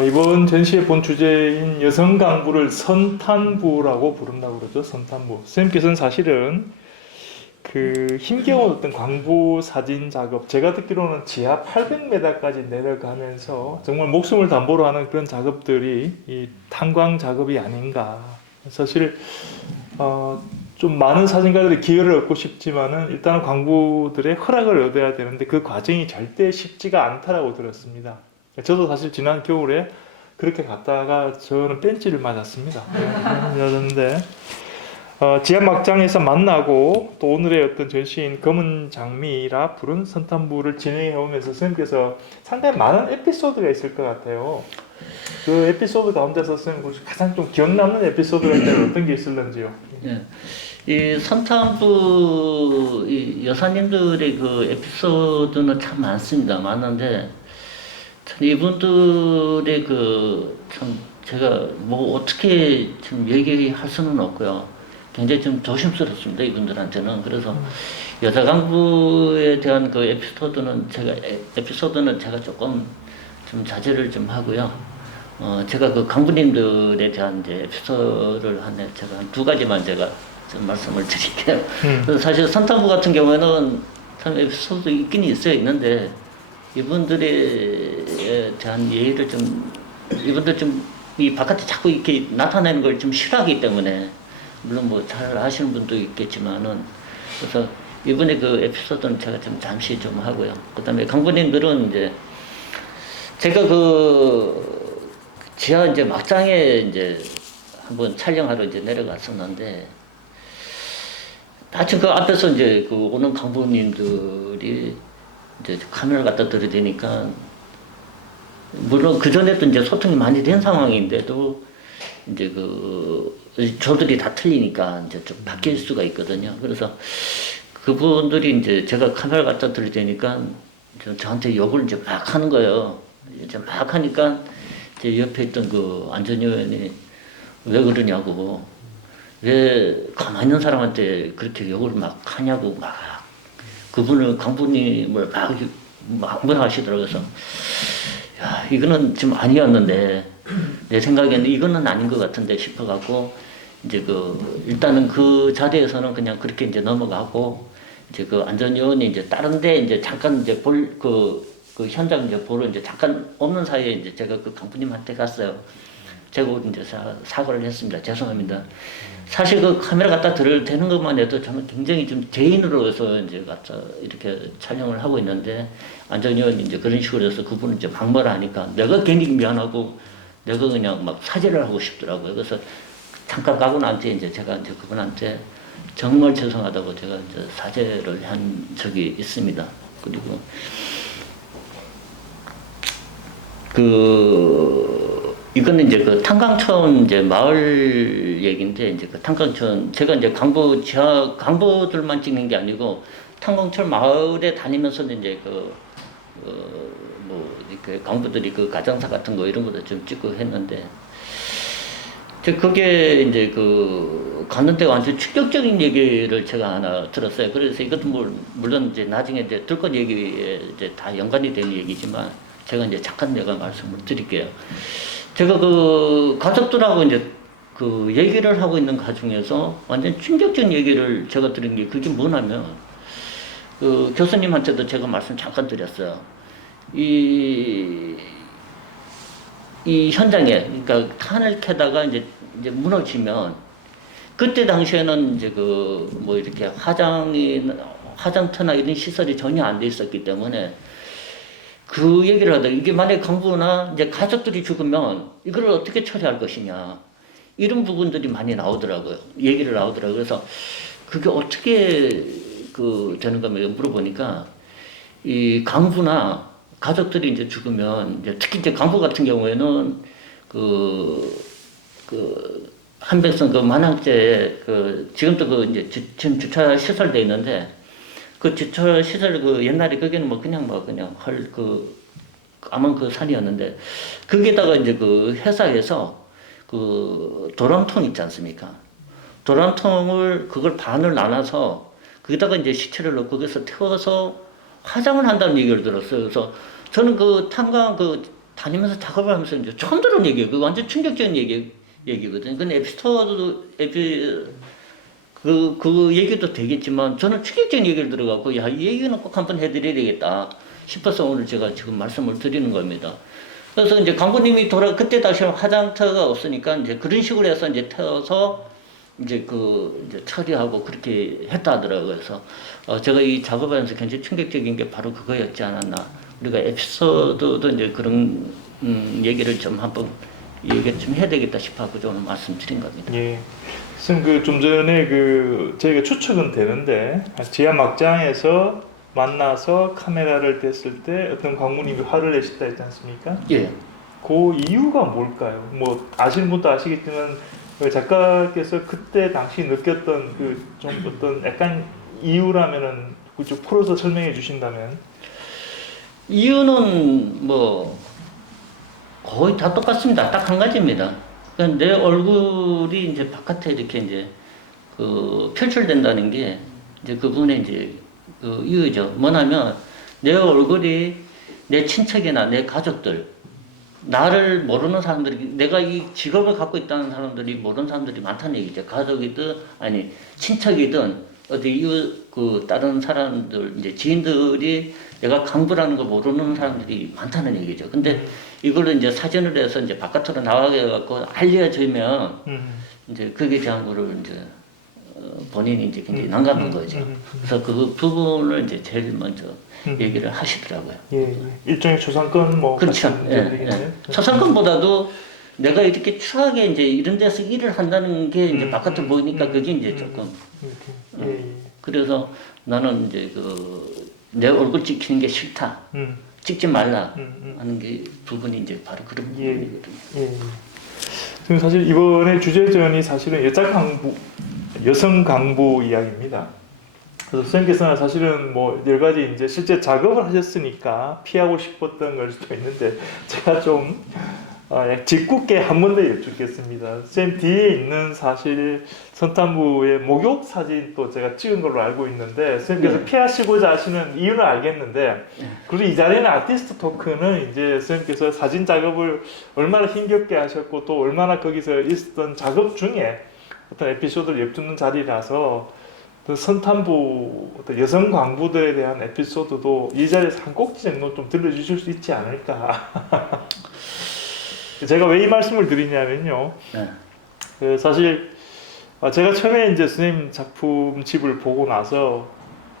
이번 전시의 본 주제인 여성 강부를 선탄부라고 부른다고 그러죠. 선탄부. 선생님께서는 사실은 그 힘겨운 어떤 광부 사진 작업, 제가 듣기로는 지하 800m까지 내려가면서 정말 목숨을 담보로 하는 그런 작업들이 이 탄광 작업이 아닌가. 사실 좀 많은 사진가들이 기회를 얻고 싶지만은 일단은 광부들의 허락을 얻어야 되는데 그 과정이 절대 쉽지가 않다라고 들었습니다. 저도 사실 지난 겨울에 그렇게 갔다가 저는 벤치를 맞았습니다. 그런데 지하 막장에서 만나고 또 오늘의 어떤 전시인 검은 장미라 부른 선탄부를 진행해 오면서 선생님께서 상당히 많은 에피소드가 있을 것 같아요. 그 에피소드 가운데서 선생님 가장 좀 기억 남는 에피소드가 있다면 어떤 게 있을런지요? 네. 이 선탄부 이 여사님들의 그 에피소드는 참 많습니다. 많은데 참 이분들의 그 참 제가 뭐 어떻게 좀 얘기할 수는 없고요. 굉장히 좀 조심스럽습니다. 이분들한테는. 그래서 여자 강부에 대한 그 에피소드는 제가 조금 좀 자제를 좀 하고요. 제가 그 강부님들에 대한 이제 에피소드를 제가 한 두 가지만 제가 좀 말씀을 드릴게요. 그래서 사실 선탄부 같은 경우에는 참 에피소드 있긴 있는데 이분들에 대한 예의를 이분들 이 바깥에 자꾸 이렇게 나타내는 걸 좀 싫어하기 때문에 물론 뭐 잘 아시는 분도 있겠지만은 그래서 이번에 그 에피소드는 제가 좀 잠시 좀 하고요. 그다음에 강부님들은 이제 제가 그 지하 이제 막장에 이제 한번 촬영하러 이제 내려갔었는데 하여튼 그 앞에서 이제 그 오는 강부님들이 이제 카메라 갖다 들이대니까 물론 그 전에도 이제 소통이 많이 된 상황인데도 이제 조들이 다 틀리니까 이제 좀 바뀔 수가 있거든요. 그래서 그분들이 이제 제가 카메라 갖다 들이대니까 저한테 욕을 이제 막 하는 거예요. 이제 막 하니까 제 옆에 있던 그 안전위 원이 왜 그러냐고, 왜 가만히 있는 사람한테 그렇게 욕을 막 하냐고 막 그분을 강부님을 막 뭐라 하시더라고요. 그래서 야, 이거는 좀 아니었는데 내 생각에는 이거는 아닌 것 같은데 싶어갖고 이제 일단은 그 자리에서는 그냥 그렇게 이제 넘어가고 이제 그 안전요원이 이제 다른데 이제 잠깐 이제 그 현장 이제 보러 이제 잠깐 없는 사이에 이제 제가 그 강부님한테 갔어요. 제가 이제 사과를 했습니다. 죄송합니다. 사실 그 카메라 갖다 들을 것만 해도 저는 굉장히 좀 죄인으로서 이제 갖다 이렇게 촬영을 하고 있는데 안전요원이 이제 그런 식으로 해서 그분은 이제 막말을 하니까 내가 괜히 미안하고 내가 그냥 막 사죄를 하고 싶더라고요. 그래서 잠깐 가고 난 뒤에 이제 제가 이제 그분한테 정말 죄송하다고 제가 이제 사죄를 한 적이 있습니다. 그리고 이거는 이제 그 탄광촌 이제 마을 얘기인데 이제 그 탄광촌 제가 이제 강부들만 찍는 게 아니고 탄광촌 마을에 다니면서도 이제 뭐 이렇게 강부들이 그 가정사 같은 거 이런 것도 좀 찍고 했는데 그게 이제 갔는데 완전 충격적인 얘기를 제가 하나 들었어요. 그래서 이것도 물론 이제 나중에 이제 들것 얘기에 이제 다 연관이 되는 얘기지만 제가 이제 잠깐 내가 말씀을 드릴게요. 제가 가족들하고 이제 얘기를 하고 있는 과정에서 완전 충격적인 얘기를 제가 들은 게 그게 뭐냐면 교수님한테도 제가 말씀 잠깐 드렸어요. 이 현장에 그러니까 탄을 캐다가 이제 무너지면 그때 당시에는 이제 뭐 이렇게 화장터나 이런 시설이 전혀 안 돼 있었기 때문에 그 얘기를 하다 이게 만약에 강부나 이제 가족들이 죽으면 이걸 어떻게 처리할 것이냐 이런 부분들이 많이 나오더라고요. 얘기를 나오더라고요. 그래서 그게 어떻게 되는가 물어보니까 이 강부나 가족들이 이제 죽으면 이제 특히 이제 강부 같은 경우에는 한백성 만항제에 지금도 이제 지금 주차 시설돼 있는데 그 주차 시설 옛날에 거기는 그냥 아만 산이었는데 거기다가 이제 회사에서 도랑통 있지 않습니까? 도랑통을 그걸 반을 나눠서 거기다가 이제 시체를 넣고 거기서 태워서 화장을 한다는 얘기를 들었어요. 그래서 저는 탄광 다니면서 작업을 하면서 이제 처음 들은 얘기예요. 그 완전 충격적인 얘기거든요. 근데 그 얘기도 되겠지만 저는 충격적인 얘기를 들어갖고 야, 이 얘기는 꼭 한번 해드려야 되겠다 싶어서 오늘 제가 지금 말씀을 드리는 겁니다. 그래서 이제 강부님이 그때 당시 화장터가 없으니까 이제 그런 식으로 해서 이제 태워서 이제 이제 처리하고 그렇게 했다 하더라고요. 그래서 제가 이 작업하면서 굉장히 충격적인 게 바로 그거였지 않았나. 우리가 에피소드도 이제 그런 얘기를 좀 한번 얘기 좀 해야 되겠다 싶어서 좀 말씀드린 겁니다. 예. 선생님 좀 전에 저희가 추측은 되는데 지하 막장에서 만나서 카메라를 댔을 때 어떤 광부님이 화를 내셨다 했지 않습니까? 예. 그 이유가 뭘까요? 뭐 아시는 분도 아시겠지만 그 작가께서 그때 당시 느꼈던 좀 어떤 약간 이유라면은 좀 풀어서 설명해 주신다면. 이유는 뭐 거의 다 똑같습니다. 딱 한 가지입니다. 그러니까 내 얼굴이 이제 바깥에 이렇게 이제 표출된다는 게 이제 그분의 이제 이유죠. 뭐냐면 내 얼굴이 내 친척이나 내 가족들, 나를 모르는 사람들이, 내가 이 직업을 갖고 있다는 사람들이 모르는 사람들이 많다는 얘기죠. 가족이든 아니 친척이든 어디 이웃 다른 사람들 이제 지인들이 내가 강부라는 걸 모르는 사람들이 많다는 얘기죠. 근데 이걸로 이제 사진을 해서 이제 바깥으로 나가게 갖고 알려지면 이제 거기에 대한 거를 이제 본인이 이제 굉장히 난감한 거죠. 그래서 그 부분을 이제 제일 먼저 얘기를 하시더라고요. 예, 일종의 초상권 뭐 그렇죠. 예. 초상권보다도 내가 이렇게 추하게 이제 이런 데서 일을 한다는 게 이제 바깥으로 보이니까 그게 이제 조금. 그래서 나는 이제 내 얼굴 찍히는 게 싫다. 찍지 말라 하는 게 부분이 이제 바로 그런 부분이거든요. 지금 사실 이번에 주제전이 사실은 여성 강부 이야기입니다. 그래서 선생님께서는 사실은 뭐 여러 가지 이제 실제 작업을 하셨으니까 피하고 싶었던 걸 수도 있는데 제가 좀 짓궂게 한 번 더 여쭙겠습니다. 선생님 뒤에 있는 사실 선탄부의 목욕 사진 또 제가 찍은 걸로 알고 있는데 선생님께서 피하시고자 하시는 이유는 알겠는데 그리고 이 자리는 아티스트 토크는 이제 선생님께서 사진 작업을 얼마나 힘겹게 하셨고 또 얼마나 거기서 있었던 작업 중에 어떤 에피소드를 엿듣는 자리라서 그 선탄부 어떤 여성 광부들에 대한 에피소드도 이 자리에서 한 꼭지 정도 좀 들려주실 수 있지 않을까. 제가 왜 이 말씀을 드리냐면요. 사실 제가 처음에 이제 선생님 작품집을 보고 나서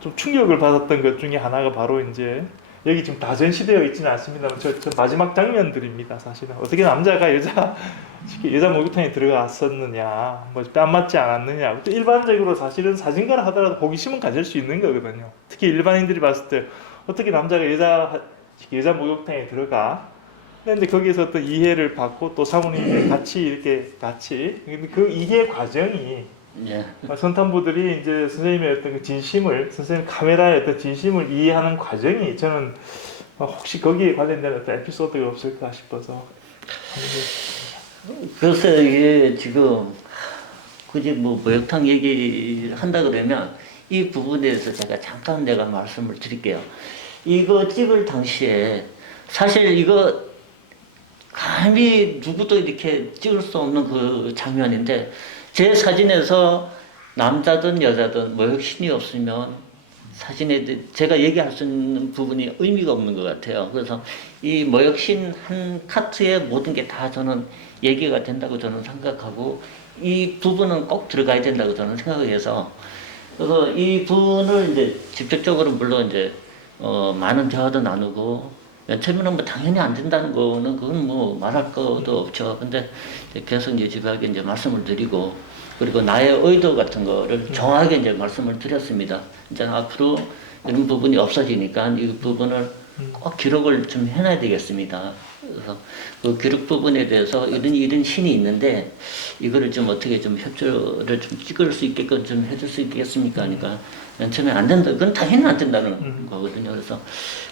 좀 충격을 받았던 것 중에 하나가 바로 이제 여기 지금 다 전시되어 있지는 않습니다만 저 마지막 장면들입니다. 사실은 어떻게 남자가 여자 목욕탕에 들어갔었느냐, 뭐 뺨 맞지 않았느냐. 또 일반적으로 사실은 사진가를 하더라도 호기심은 가질 수 있는 거거든요. 특히 일반인들이 봤을 때 어떻게 남자가 여자 목욕탕에 들어가? 근데 거기에서 어떤 이해를 받고 또 사모님이 같이 근데 그 이해 과정이 선탄부들이 이제 선생님의 어떤 그 진심을, 선생님 카메라의 어떤 진심을 이해하는 과정이 저는 혹시 거기에 관련된 어떤 에피소드가 없을까 싶어서. 그래서 이게 지금 굳이 뭐 목욕탕 얘기를 한다 그러면 이 부분에 대해서 제가 잠깐 내가 말씀을 드릴게요. 이거 찍을 당시에 사실 이거 감히 누구도 이렇게 찍을 수 없는 그 장면인데 제 사진에서 남자든 여자든 목욕신이 없으면 사진에 제가 얘기할 수 있는 부분이 의미가 없는 것 같아요. 그래서 이 목욕신 한 카트에 모든 게 다 저는 얘기가 된다고 저는 생각하고 이 부분은 꼭 들어가야 된다고 저는 생각해서 그래서 이 부분을 이제 직접적으로 물론 이제 많은 대화도 나누고 처음에는 뭐 당연히 안 된다는 거는 그건 뭐 말할 것도 없죠. 근데 계속 이제 집요하게 이제 말씀을 드리고 그리고 나의 의도 같은 거를 정확하게 이제 말씀을 드렸습니다. 이제 앞으로 이런 부분이 없어지니까 이 부분을 꼭 기록을 좀 해놔야 되겠습니다. 그래서 그 기록 부분에 대해서 이런 신이 있는데 이거를 좀 어떻게 좀 협조를 좀 찍을 수 있게끔 좀 해줄 수 있겠습니까? 그러니까 맨 처음에 안 된다. 그건 당연히 안 된다는 거거든요. 그래서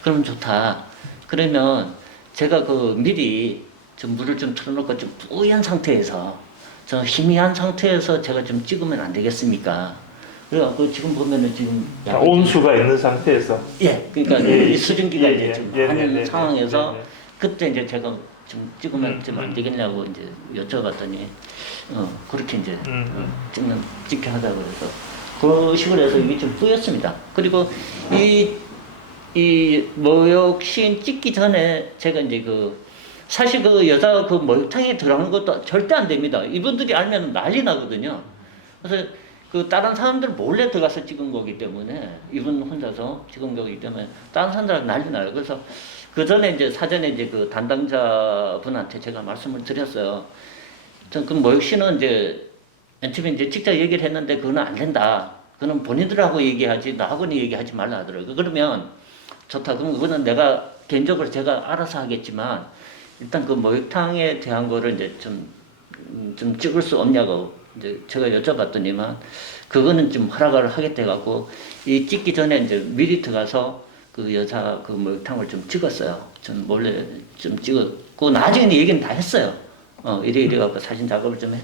그러면 좋다. 그러면 제가 미리 좀 물을 좀 틀어놓고 좀 뿌연 상태에서 좀 희미한 상태에서 제가 좀 찍으면 안 되겠습니까? 그래갖고 지금 보면은 지금 온수가 있는 상태에서 그러니까 이 수증기가 이제 좀 하는 상황에서 그때 이제 제가 좀 찍으면 좀 안 되겠냐고 이제 여쭤봤더니 그렇게 이제 찍게 하자 그래서 그 식으로 해서 이게 좀 뿌였습니다. 그리고 이 모욕 시인 찍기 전에 제가 이제 사실 그 여자 그 목욕탕에 들어가는 것도 절대 안 됩니다. 이분들이 알면 난리 나거든요. 그래서 그 다른 사람들 몰래 들어가서 찍은 거기 때문에 이분 혼자서 찍은 거기 때문에 다른 사람들하고 난리 나요. 그래서 그 전에 이제 사전에 이제 그 담당자 분한테 제가 말씀을 드렸어요. 전 그 모욕 씨는 이제 맨 처음에 이제 직접 얘기를 했는데 그거는 안 된다. 그거는 본인들하고 얘기하지 나하고는 얘기하지 말라 하더라고요. 그러면 좋다. 그럼 그거는 내가 개인적으로 제가 알아서 하겠지만 일단 그 목욕탕에 대한 거를 이제 좀 찍을 수 없냐고 이제 제가 여쭤봤더니만 그거는 좀 허락을 하겠다 해갖고 이 찍기 전에 이제 미리 들어가서 그 여자 그 목욕탕을 좀 찍었어요. 전 몰래 좀 찍었고 나중에는 얘기는 다 했어요. 이래 갖고 사진 작업을 좀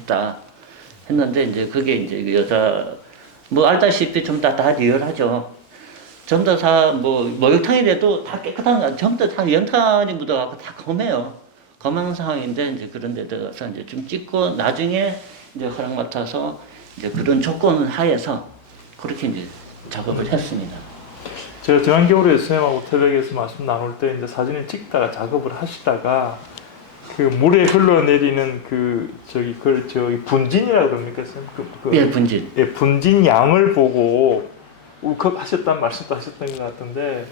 했는데 이제 그게 이제 그 여자 뭐 알다시피 좀 다 리얼하죠. 전부 다 뭐 목욕탕이라도 다 깨끗한 거 전부 다 연탄이 묻어갖고 다 검해요. 검은 상황인데 이제 그런 데 들어가서 이제 좀 찍고 나중에 이제 허락 맡아서 이제 그런 조건 하에서 그렇게 이제 작업을 했습니다. 제가 지난 겨울에 선생님하고 태백에서 말씀 나눌 때 이제 사진을 찍다가 작업을 하시다가 그 물에 흘러내리는 저기 분진이라고 그럽니까? 예, 분진. 예, 분진 양을 보고 울컥하셨다는 말씀도 하셨던 것 같은데.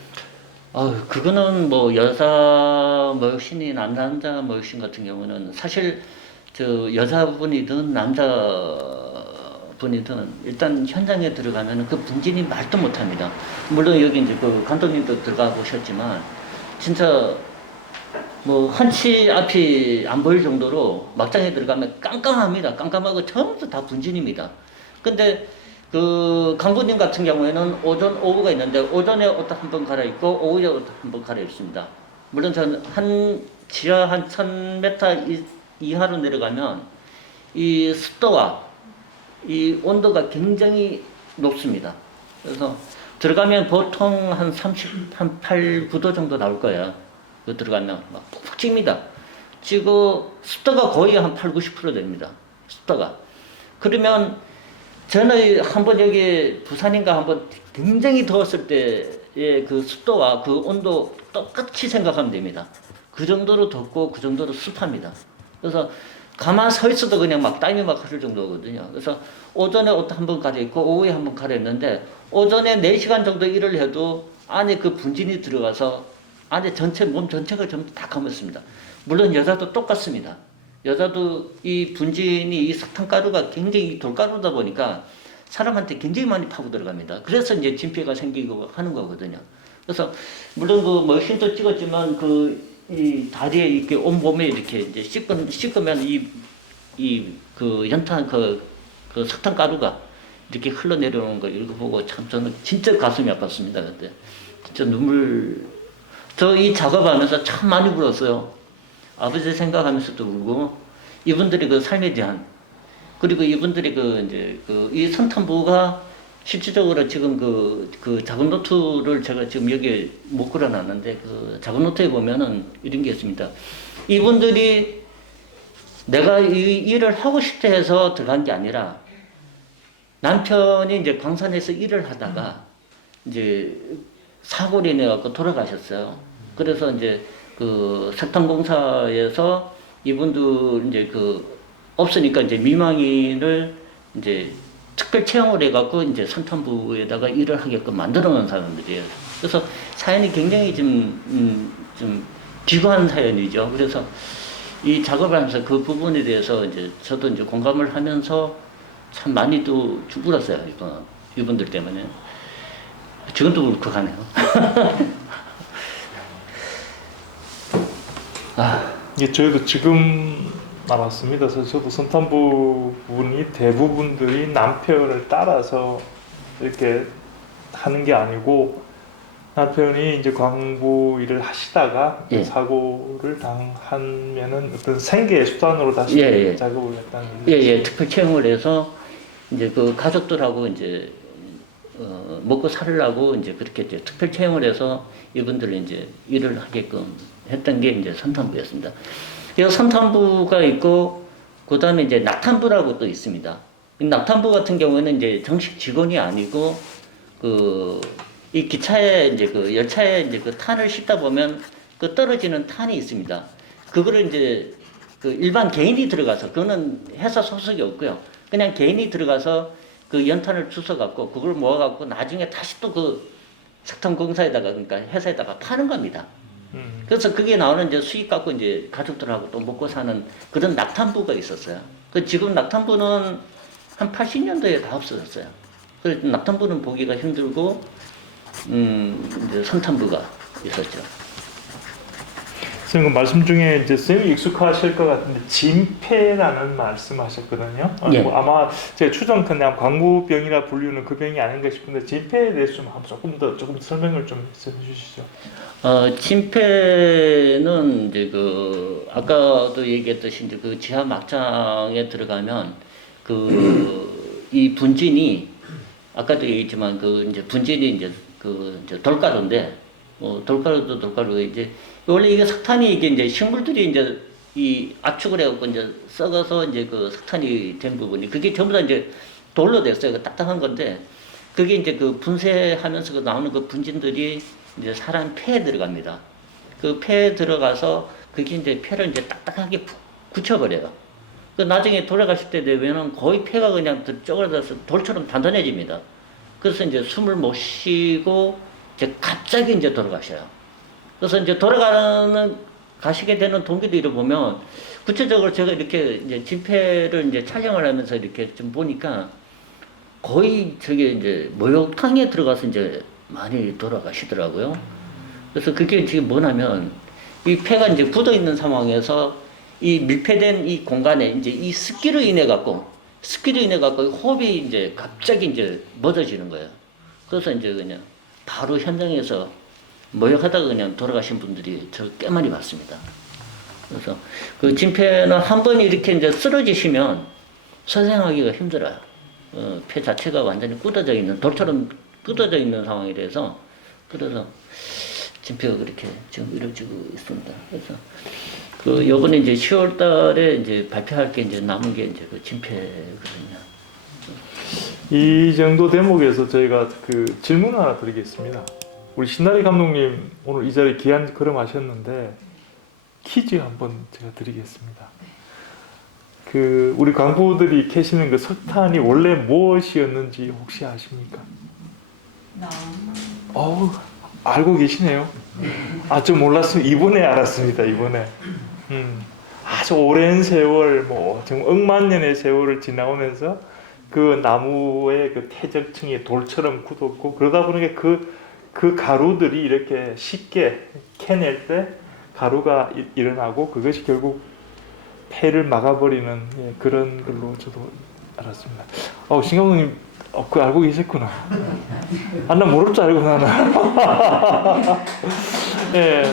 그거는 뭐 여자 모욕신이 남자 모욕신 같은 경우는 사실 저 여자분이든 남자분이든 일단 현장에 들어가면 그 분진이 말도 못합니다. 물론 여기 이제 그 감독님도 들어가 보셨지만 진짜 뭐 한치 앞이 안 보일 정도로 막장에 들어가면 깜깜합니다. 깜깜하고 전부 다 분진입니다. 근데 그 강부님 같은 경우에는 오전, 오후가 있는데 오전에 옷 한 번 갈아입고 오후에 옷 한 번 갈아입습니다. 물론 저는 지하 한 1000m 이하로 내려가면 이 습도와 이 온도가 굉장히 높습니다. 그래서 들어가면 보통 한 8, 9도 정도 나올 거예요. 그 들어가면 막 푹 찝니다. 찌고 습도가 거의 한 8, 90% 됩니다. 습도가. 그러면 저는 한번 여기 부산인가 한번 굉장히 더웠을 때의 그 습도와 그 온도 똑같이 생각하면 됩니다. 그 정도로 덥고 그 정도로 습합니다. 그래서 가만 서 있어도 그냥 막 땀이 막 흐를 정도거든요. 그래서 오전에 옷 한 번 갈아입고 오후에 한 번 갈아입는데 오전에 4시간 정도 일을 해도 안에 그 분진이 들어가서 안에 몸 전체가 전부 다 감았습니다. 물론 여자도 똑같습니다. 여자도 이 분진이 이 석탄가루가 굉장히 돌가루다 보니까 사람한테 굉장히 많이 파고 들어갑니다. 그래서 이제 진피가 생기고 하는 거거든요. 그래서 물론 그 뭐 힘도 찍었지만 이 다리에 이렇게 온 몸에 이렇게 이제 씻으면 그 연탄 그 석탄가루가 이렇게 흘러내려오는 거 이거 보고 참 저는 진짜 가슴이 아팠습니다. 그때 진짜 저 이 작업하면서 참 많이 울었어요. 아버지 생각하면서도 울고 이분들이 그 삶에 대한 그리고 이분들이 이 선탄부가 실질적으로 지금 그 작은 노트를 제가 지금 여기에 못 걸어놨는데 그 작은 노트에 보면은 이런 게 있습니다. 이분들이 내가 이 일을 하고 싶다 해서 들어간 게 아니라 남편이 이제 광산에서 일을 하다가 이제 사고를 내갖고 돌아가셨어요. 그래서 이제 그 석탄공사에서 이분들 이제 없으니까 이제 미망인을 이제 특별 채용을 해갖고 이제 선탄부에다가 일을 하게끔 만들어 놓은 사람들이에요. 그래서 사연이 굉장히 좀 비관한 사연이죠. 그래서 이 작업을 하면서 그 부분에 대해서 이제 저도 이제 공감을 하면서 참 많이 또 울었어요. 이분들 때문에. 지금도 울컥하네요. 이게 저희도 지금 알았습니다. 그래서 저도 선탄부 분이 대부분들이 남편을 따라서 이렇게 하는 게 아니고 남편이 이제 광부 일을 하시다가 예. 사고를 당하면은 어떤 생계의 수단으로 다시 예. 작업을 했다는 얘기죠. 예, 특별 채용을 해서 이제 그 가족들하고 이제 먹고 살으려고 이제 그렇게 이제 특별 채용을 해서 이분들을 이제 일을 하게끔 했던 게 이제 선탄부였습니다. 이 선탄부가 있고 그 다음에 이제 낙탄부라고 또 있습니다. 이 낙탄부 같은 경우에는 이제 정식 직원이 아니고 이 기차에 이제 그 열차에 이제 그 탄을 싣다 보면 그 떨어지는 탄이 있습니다. 그거를 이제 그 일반 개인이 들어가서 그거는 회사 소속이 없고요. 그냥 개인이 들어가서 그 연탄을 주워 갖고 그걸 모아 갖고 나중에 다시 또 그 석탄공사에다가 그러니까 회사에다가 파는 겁니다. 그래서 그게 나오는 이제 수익 갖고 이제 가족들하고 또 먹고 사는 그런 낙탄부가 있었어요. 그 지금 낙탄부는 한 80년도에 다 없어졌어요. 그래서 낙탄부는 보기가 힘들고 이제 선탄부가 있었죠. 선생님 그 말씀 중에 이제 쌤이 익숙하실 것 같은데 진폐라는 말씀하셨거든요. 예. 뭐 아마 제가 추정컨대 광부병이라 불리는 그 병이 아닌가 싶은데 진폐에 대해서 좀 조금 설명을 좀 해주시죠. 진폐는 이제 그 아까도 얘기했듯이 이제 그 지하 막장에 들어가면 이 분진이 아까도 얘기했지만 그 이제 분진이 이제 이제 돌가루인데 돌가루도 돌가루가 이제 원래 이게 석탄이 이게 이제 식물들이 이제 이 압축을 해갖고 이제 썩어서 이제 그 석탄이 된 부분이 그게 전부 다 이제 돌로 됐어요. 그 딱딱한 건데 그게 이제 그 분쇄하면서 나오는 그 분진들이 이제 사람 폐에 들어갑니다. 그 폐에 들어가서 그게 이제 폐를 이제 딱딱하게 굳혀버려요. 그 나중에 돌아가실 때 되면은 거의 폐가 그냥 쪼그라들어서 돌처럼 단단해집니다. 그래서 이제 숨을 못 쉬고 이제 갑자기 이제 돌아가셔요. 그래서 이제 가시게 되는 동기들을 보면 구체적으로 제가 이렇게 이제 진폐를 이제 촬영을 하면서 이렇게 좀 보니까 거의 저게 이제 목욕탕에 들어가서 이제 많이 돌아가시더라고요. 그래서 그게 지금 뭐냐면 이 폐가 이제 굳어 있는 상황에서 이 밀폐된 이 공간에 이제 이 습기로 인해 갖고 호흡이 이제 갑자기 이제 멎어지는 거예요. 그래서 이제 그냥 바로 현장에서 모욕하다가 그냥 돌아가신 분들이 저 꽤 많이 봤습니다. 그래서 그 진폐는 한 번 이렇게 이제 쓰러지시면 선생하기가 힘들어요. 폐 자체가 완전히 굳어져 있는 돌처럼 굳어져 있는 상황이 돼서 그래서 진폐가 그렇게 지금 이루어지고 있습니다. 그래서 그 요번에 이제 10월 달에 이제 발표할 게 이제 남은 게 이제 그 진폐거든요. 이 정도 대목에서 저희가 그 질문을 하나 드리겠습니다. 우리 신나리 감독님 오늘 이 자리에 귀한 걸음하셨는데 퀴즈 한번 제가 드리겠습니다. 그 우리 광부들이 캐시는 그 석탄이 원래 무엇이었는지 혹시 아십니까? 알고 계시네요. 좀 몰랐어요. 이번에 알았습니다. 이번에. 아주 오랜 세월, 정말 억만 년의 세월을 지나오면서 그 나무의 그 퇴적층이 돌처럼 굳었고 그러다 보니까 그 가루들이 이렇게 쉽게 캐낼 때 가루가 일어나고 그것이 결국 폐를 막아버리는 그런 걸로 저도 알았습니다. 신 감독님 그거 알고 계셨구나. 나 모를 줄 알고 나는. 예.